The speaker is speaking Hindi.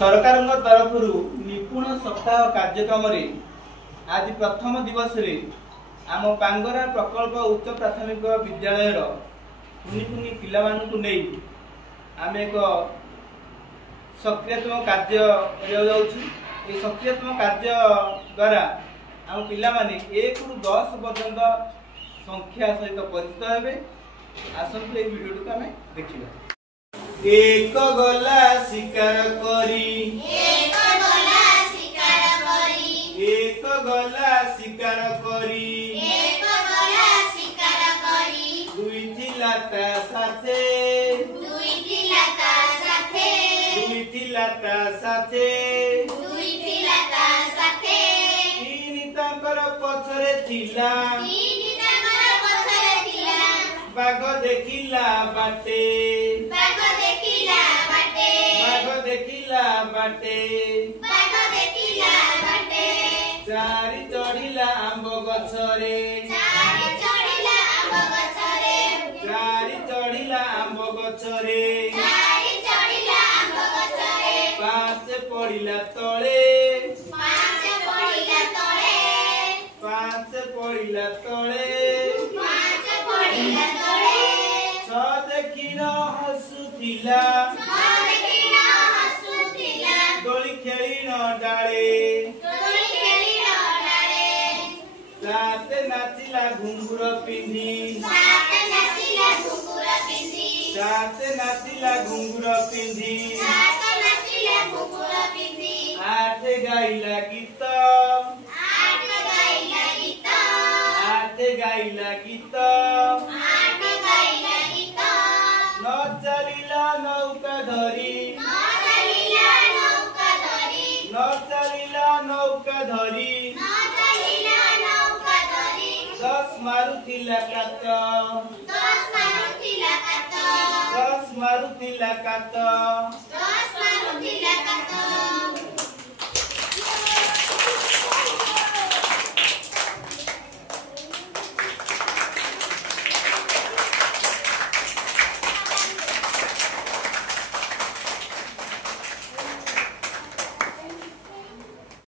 सरकार तरफ निपुण सप्ताह कार्यक्रम आज प्रथम दिवस रे आम पांगरा प्रकल्प उच्च प्राथमिक विद्यालय कुनि कुनि पिला नहीं आम एक सक्रियतम कार्य सक्रियतम कार्य द्वारा आम पिला माने 1 ରୁ 10 पर्यंत संख्या सहित परिचित हेबे। आसंतु ए वीडियो को आम देखिबा। एक गला शिकार करी एक गला शिकार करी एक गला शिकार करी एक गला शिकार करी दुई थिला ता साथे दुई थिला ता साथे दुई थिला ता साथे दुई थिला ता साथे तीन तांकर पछरे थिला तीन तांकर पछरे थिला बाग देखिला बाटे बाग देखिला बाटे बाग देखिला बाटे चारि चढ़िला आंब गछरे चारि चढ़िला आंब गछरे चारि चढ़िला आंब गछरे चारि चढ़िला आंब गछरे पांच पड़िला तळे पांच पड़िला तळे पांच पड़िला तळे पांच पड़िला तळे छ देखिन हसुथिला डोली खेली न डाले साथे नाचिला घुंगुर पिंधी साथे नाचिला घुंगुर पिंधी आठ गाइला गीत आठ गाइला गीत न चलिला नौका धरी नौका धरी 10 मारुतिला कात 10 मारुतिला कात 10 मारुतिला कात 10 मारुतिला